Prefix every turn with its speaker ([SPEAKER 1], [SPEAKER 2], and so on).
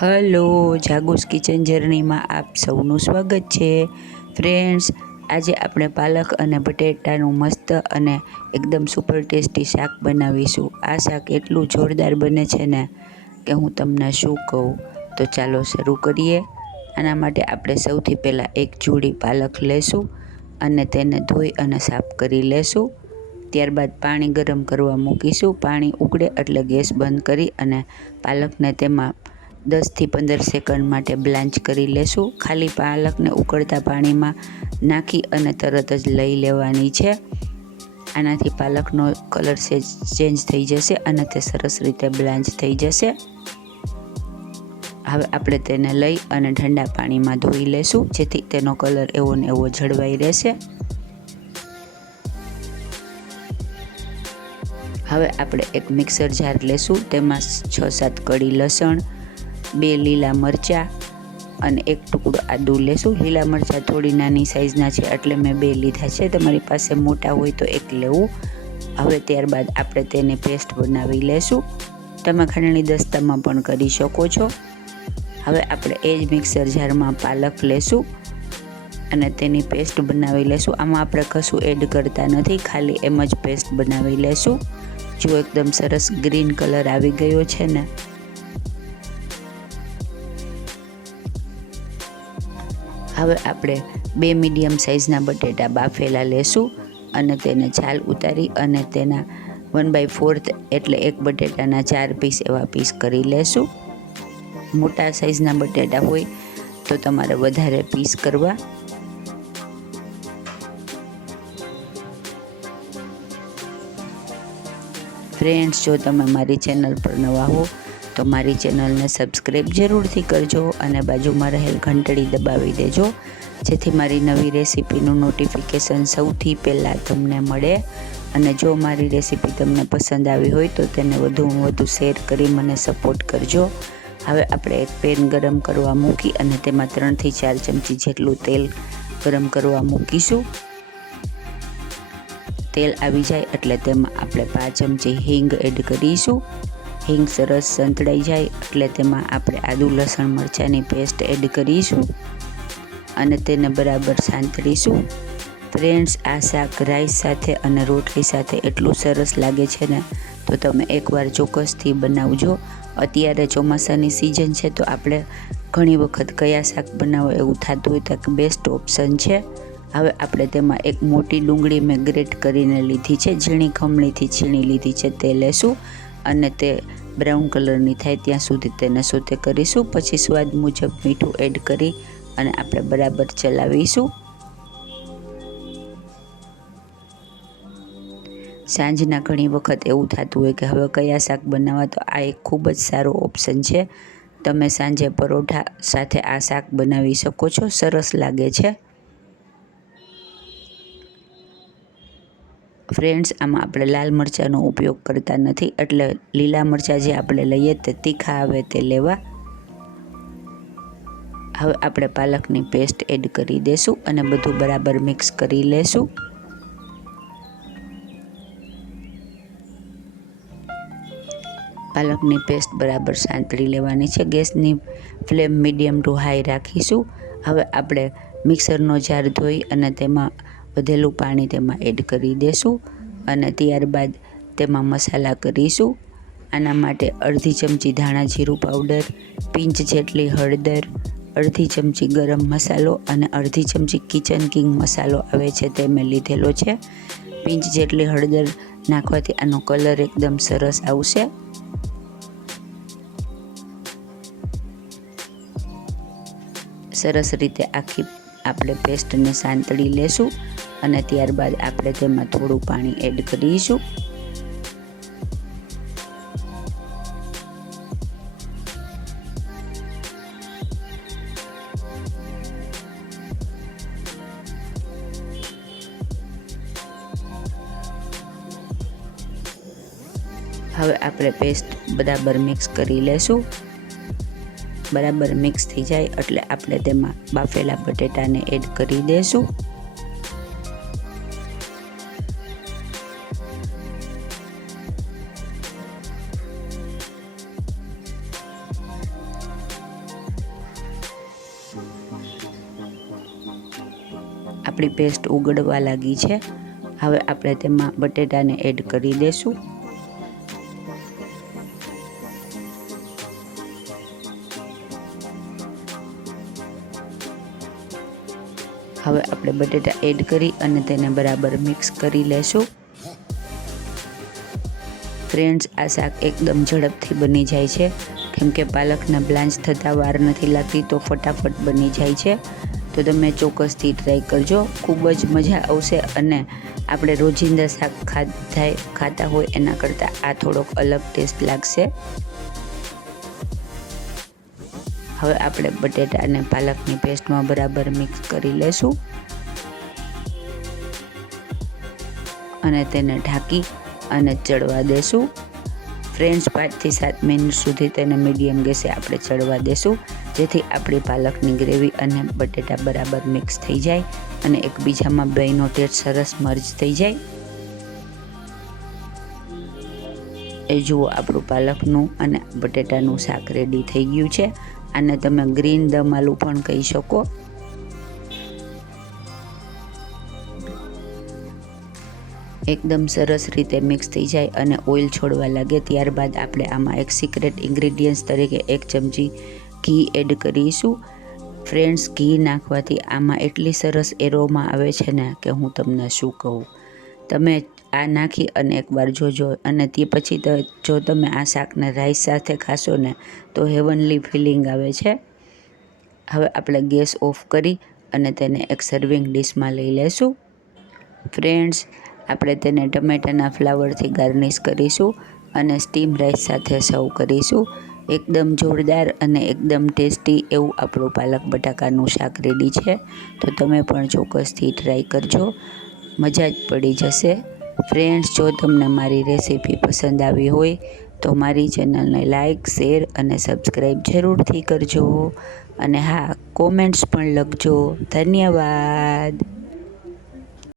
[SPEAKER 1] Hello જાગુસ kitchen જર્નીમાં આપ સૌનું સ્વાગત છે. ફ્રેન્ડ્સ, આજે આપણે પાલક અને બટેટાનું મસ્ત અને એકદમ સુપર ટેસ્ટી શાક બનાવીશું. આ શાક એટલું જોરદાર બને છે ને કે હું તમને શું કહું? તો ચાલો શરૂ કરીએ. આના માટે આપણે સૌથી પહેલાં એક જોડી પાલક લેશું અને તેને ધોઈ અને સાફ કરી લેશું. ત્યારબાદ પાણી ગરમ કરવા મૂકીશું. પાણી ઉકળે એટલે ગેસ બંધ કરી અને પાલકને તેમાં દસથી પંદર સેકન્ડ માટે બ્લાન્ચ કરી લેશું. ખાલી પાલકને ઉકળતા પાણીમાં નાખી અને તરત જ લઈ લેવાની છે. આનાથી પાલકનો કલર ચેન્જ થઈ જશે અને તે સરસ રીતે બ્લાન્ચ થઈ જશે. હવે આપણે તેને લઈ અને ઠંડા પાણીમાં ધોઈ લેશું, જેથી તેનો કલર એવો ને એવો જળવાઈ રહેશે. હવે આપણે એક મિક્સર જાર લેશું, તેમાં છ સાત કડી લસણ બે લીલા મરચાં અને એક ટુકડો આદુ લેશું. લીલા મરચાં થોડી નાની સાઇઝના છે, એટલે મેં બે લીધા છે. તમારી પાસે મોટા હોય તો એક લેવું. હવે ત્યારબાદ આપણે તેને પેસ્ટ બનાવી લેશું. તમે ખંડણી દસ્તામાં પણ કરી શકો છો. હવે આપણે એ જ મિક્સર જારમાં પાલક લેશું અને તેની પેસ્ટ બનાવી લેશું. આમાં આપણે કશું એડ કરતા નથી, ખાલી એમ જ પેસ્ટ બનાવી લેશું. જો એકદમ સરસ ગ્રીન કલર આવી ગયો છે ને હવે આપણે બે મીડિયમ સાઇઝના બટેટા બાફેલા લેશું અને તેને છાલ ઉતારી અને તેના વન બાય ફોર્થ એટલે એક બટેટાના ચાર પીસ એવા પીસ કરી લેશું. મોટા સાઇઝના બટેટા હોય તો તમારે વધારે પીસ કરવા. ફ્રેન્ડ્સ, જો તમે મારી ચેનલ પર નવા હો તો ચેનલને સબસ્ક્રાઈબ જરૂરથી કરજો અને બાજુમાં રહેલ ઘંટડી દબાવી દેજો, જેથી મારી નવી રેસીપીનું નોટિફિકેશન સૌથી પહેલાં તમને મળે. અને જો મારી રેસીપી તમને પસંદ આવી હોય તો તેને વધુમાં વધુ શેર કરી મને સપોર્ટ કરજો. હવે આપણે એક પેન ગરમ કરવા મૂકી અને તેમાં ત્રણથી ચાર ચમચી જેટલું તેલ ગરમ કરવા મૂકીશું. તેલ આવી જાય એટલે તેમાં આપણે પાંચ ચમચી હિંગ એડ કરીશું. હિંગ સરસ સંતળાઈ જાય એટલે તેમાં આપણે આદુ, લસણ, મરચાંની પેસ્ટ એડ કરીશું અને તેને બરાબર સાંતળીશું. ફ્રેન્ડ્સ આ શાક રાઈસ સાથે અને રોટલી સાથે એટલું સરસ લાગે છે ને, તો તમે એકવાર ચોક્કસથી બનાવજો. અત્યારે ચોમાસાની સિઝન છે, તો આપણે ઘણી વખત કયા શાક બનાવો એવું થતું હોય તો બેસ્ટ ઓપ્શન છે. હવે આપણે તેમાં એક મોટી ડુંગળી મેં ગ્રેટ કરીને લીધી છે, ઝીણી ખમણીથી છીણી લીધી છે, તે લેશું. અને તે બ્રાઉન કલરની થાય ત્યાં સુધી તેને સોતે કરીશું. પછી સ્વાદ મુજબ મીઠું એડ કરી અને આપણે બરાબર ચલાવીશું. સાંજના ઘણી વખત એવું થતું હોય કે હવે કયા શાક બનાવવા, તો આ એક ખૂબ જ સારો ઓપ્શન છે. તમે સાંજે પરોઠા સાથે આ શાક બનાવી શકો છો. સરસ લાગે છે. ફ્રેન્ડ્સ, આમાં આપણે લાલ મરચાંનો ઉપયોગ કરતા નથી. એટલે લીલા મરચાં જે આપણે લઈએ તે તીખા આવે તે લેવા. હવે આપણે પાલકની પેસ્ટ એડ કરી દેશું અને બધું બરાબર મિક્સ કરી લેશું. પાલકની પેસ્ટ બરાબર સાંતળી લેવાની છે. ગેસની ફ્લેમ મીડિયમ ટુ હાઈ રાખીશું. હવે આપણે મિક્સરનો જાર ધોઈ અને તેમાં વધેલું પાણી તેમાં એડ કરી દેશું અને ત્યારબાદ તેમાં મસાલા કરીશું. આના માટે અડધી ચમચી ધાણા જીરું પાવડર, પિંચ જેટલી હળદર, અડધી ચમચી ગરમ મસાલો અને અડધી ચમચી કિચન કિંગ મસાલો આવે છે તે મેં લીધેલો છે. પિંચ જેટલી હળદર નાખવાથી આનો કલર એકદમ સરસ આવશે. સરસ રીતે આખી આપણે પેસ્ટને સાંતળી લેશું અને ત્યારબાદ આપણે તેમાં થોડું પાણી એડ કરીશું. હવે આપણે પેસ્ટ બરાબર મિક્સ કરી લેશું. બરાબર મિક્સ થઈ જાય એટલે આપણે તેમાં બાફેલા બટેટાને એડ કરી દઈશું આપણી પેસ્ટ ઉગડવા લાગી છે. હવે આપણે તેમાં બટેટાને એડ કરી દઈશું હવે આપણે બટેટા એડ કરી અને તેને બરાબર મિક્સ કરી લેશું. ફ્રેન્ડ્સ, આ શાક એકદમ ઝડપથી બની જાય છે. કેમ કે પાલકના બ્લાન્ચ થતાં વાર નથી લાગતી તો ફટાફટ બની જાય છે. તો તમે ચોક્કસથી ટ્રાય કરજો. ખૂબ જ મજા આવશે અને આપણે રોજિંદા શાક ખાતા ખાતા હોય એના કરતાં આ થોડોક અલગ ટેસ્ટ લાગશે. હવે આપણે બટેટા અને પાલકની પેસ્ટમાં બરાબર મિક્સ કરી લેશું. અને તેને ઢાંકી અને ચડવા દેશું. ફ્રેન્ડ્સ પાંચથી સાત મિનિટ સુધી તેને મીડિયમ ગેસે આપણે ચડવા દેશું, જેથી આપણી પાલકની ગ્રેવી અને બટેટા બરાબર મિક્સ થઈ જાય અને એકબીજામાં બેનો ટેસ્ટ સરસ મર્જ થઈ જાય. એ જુઓ આપણું પાલકનું અને બટેટાનું શાક રેડી થઈ ગયું છે. આને તમે ગ્રીન દમ આલુ પણ કહી શકો. એકદમ સરસ રીતે મિક્સ થઈ જાય અને ઓઇલ છોડવા લાગે. ત્યારબાદ આપણે આમાં એક સિક્રેટ ઇન્ગ્રીડિયન્ટ્સ તરીકે એક ચમચી ઘી એડ કરીશું. ફ્રેન્ડ્સ ઘી નાખવાથી આમાં એટલી સરસ એરોમાં આવે છે ને કે હું તમને શું કહું. તમે આ નાખી અને એકવાર જોજો અને તે પછી તો જો તમે આ શાકને રાઈસ સાથે ખાશો ને તો હેવનલી ફિલિંગ આવે છે. હવે આપણે ગેસ ઓફ કરી અને તેને એક સર્વિંગ ડીશમાં લઈ લેશું. ફ્રેન્ડ્સ આપણે તેને ટમેટાના ફ્લાવરથી ગાર્નિશ કરીશું અને સ્ટીમ રાઈસ સાથે સર્વ કરીશું. એકદમ જોરદાર અને એકદમ ટેસ્ટી એવું આપણું પાલક બટાકાનું શાક રેડી છે. તો તમે પણ ચોક્કસથી ટ્રાય કરજો. મજા જ પડી જશે. ફ્રેન્ડ્સ જો તમને મારી રેસીપી પસંદ આવી હોય, તો મારી ચેનલને લાઇક શેર અને સબસ્ક્રાઈબ જરૂરથી કરજો. અને હા કોમેન્ટ્સ પણ લખજો. ધન્યવાદ.